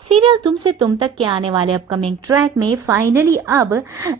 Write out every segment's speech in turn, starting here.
Serial तुमसे तुम तक के आने वाले अपकमिंग ट्रैक में फाइनली अब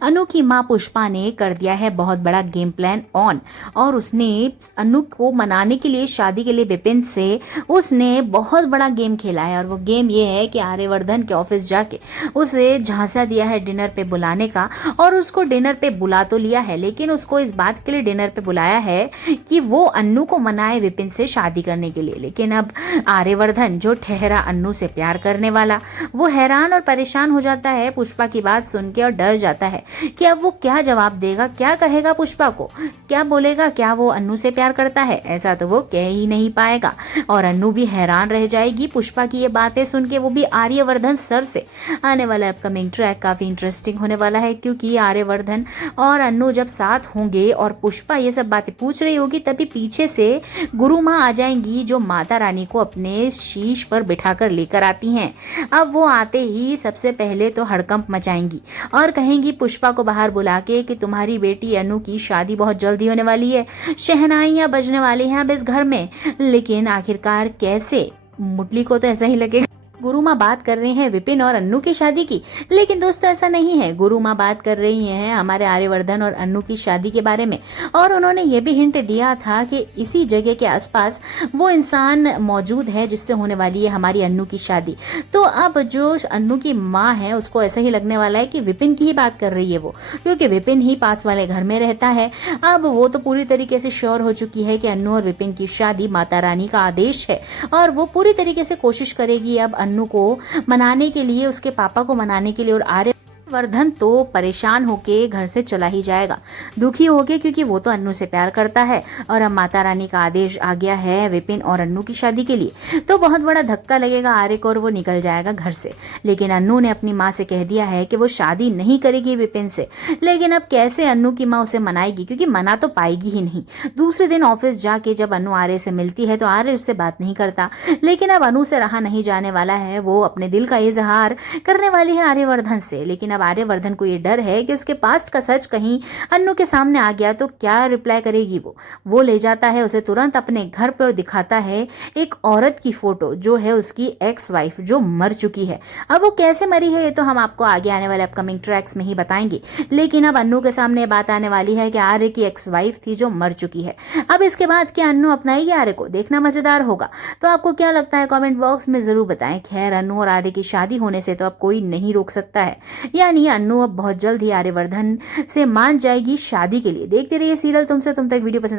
अनु की मां पुष्पा ने कर दिया है बहुत बड़ा गेम प्लान ऑन। और उसने अनु को मनाने के लिए, शादी के लिए विपिन से उसने बहुत बड़ा गेम खेला है। और वो गेम ये है कि आर्यवर्धन के ऑफिस जाके उसे झांसा दिया है डिनर पे बुलाने का। और उसको डिनर पे बुला तो लिया है, लेकिन उसको इस बात के लिए डिनर पे बुलाया है कि वो अन्नू को मनाए विपिन से शादी करने के लिए। लेकिन अब आर्यवर्धन, जो ठहरा अन्नू से प्यार करने वाला, वो हैरान और परेशान हो जाता है पुष्पा की बात सुन के और डर जाता है कि अब वो क्या जवाब देगा, क्या कहेगा पुष्पा को, क्या बोलेगा, क्या वो अन्नू से प्यार करता है। ऐसा तो वो कह ही नहीं पाएगा। और अन्नू भी हैरान रह जाएगी पुष्पा की ये बातें सुन के, वो भी आर्यवर्धन सर से। आने वाला अपकमिंग ट्रैक काफी इंटरेस्टिंग होने वाला है, क्योंकि आर्यवर्धन और अन्नू जब साथ होंगे और पुष्पा ये सब बातें पूछ रही होगी, तभी पीछे से गुरु माँ आ जाएंगी, जो माता रानी को अपने शीश पर बिठाकर लेकर आती हैं। अब वो आते ही सबसे पहले तो हड़कंप मचाएंगी और कहेंगी पुष्पा को बाहर बुला के कि तुम्हारी बेटी अनु की शादी बहुत जल्दी होने वाली है, शहनाइयां बजने वाली हैं अब इस घर में। लेकिन आखिरकार कैसे, मुटली को तो ऐसा ही लगेगा गुरु माँ बात कर रहे हैं विपिन और अन्नू की शादी की। लेकिन दोस्तों ऐसा नहीं है, गुरु माँ बात कर रही हैं हमारे आर्यवर्धन और अन्नू की शादी के बारे में। और उन्होंने ये भी हिंट दिया था कि इसी जगह के आसपास वो इंसान मौजूद है जिससे होने वाली है हमारी अन्नू की शादी। तो अब जो अन्नू की माँ है उसको ऐसा ही लगने वाला है कि विपिन की ही बात कर रही है वो, क्योंकि विपिन ही पास वाले घर में रहता है। अब वो तो पूरी तरीके से श्योर हो चुकी है कि अन्नू और विपिन की शादी माता रानी का आदेश है। और वो पूरी तरीके से कोशिश करेगी अब अन्नू को मनाने के लिए, उसके पापा को मनाने के लिए। और आर्यवर्धन तो परेशान होके घर से चला ही जाएगा, दुखी होके, क्योंकि वो तो अन्नू से प्यार करता है। और अब माता रानी का आदेश आ गया है विपिन और अन्नू की शादी के लिए, तो बहुत बड़ा धक्का लगेगा आर्य को और वो निकल जाएगा घर से। लेकिन अन्नू ने अपनी माँ से कह दिया है कि वो शादी नहीं करेगी विपिन से। लेकिन अब कैसे अन्नू की माँ उसे मनाएगी, क्योंकि मना तो पाएगी ही नहीं। दूसरे दिन ऑफिस जाके जब अन्नू आर्य से मिलती है तो आर्य उससे बात नहीं करता। लेकिन अब अन्नू से रहा नहीं जाने वाला है, वो अपने दिल का इजहार करने वाली है आर्यवर्धन से। लेकिन आर्यवर्धन को ये डर है कि उसके पास्ट का सच कहीं अन्नू के सामने आ गया तो क्या रिप्लाई करेगी वो ले जाता है उसे तुरंत अपने घर पर और दिखाता है एक औरत की फोटो, जो है उसकी एक्स वाइफ, जो मर चुकी है। अब वो कैसे मरी है ये तो हम आपको आगे आने वाले अपकमिंग ट्रैक्स में ही बताएंगे। लेकिन अब अन्नू के सामने बात आने वाली है कि आर्य की एक्स वाइफ थी जो मर चुकी है। अब इसके बाद क्या अन्नू अपनाएगी आर्य को, देखना मजेदार होगा। तो आपको क्या लगता है कमेंट बॉक्स में जरूर बताएं। खैर, अन्नू और आर्य की शादी होने से तो अब कोई नहीं रोक सकता है, यानी अन्नू अब बहुत जल्द ही आर्यवर्धन से मान जाएगी शादी के लिए। देखते रहिए सीरियल तुमसे तुम तक। वीडियो पसंद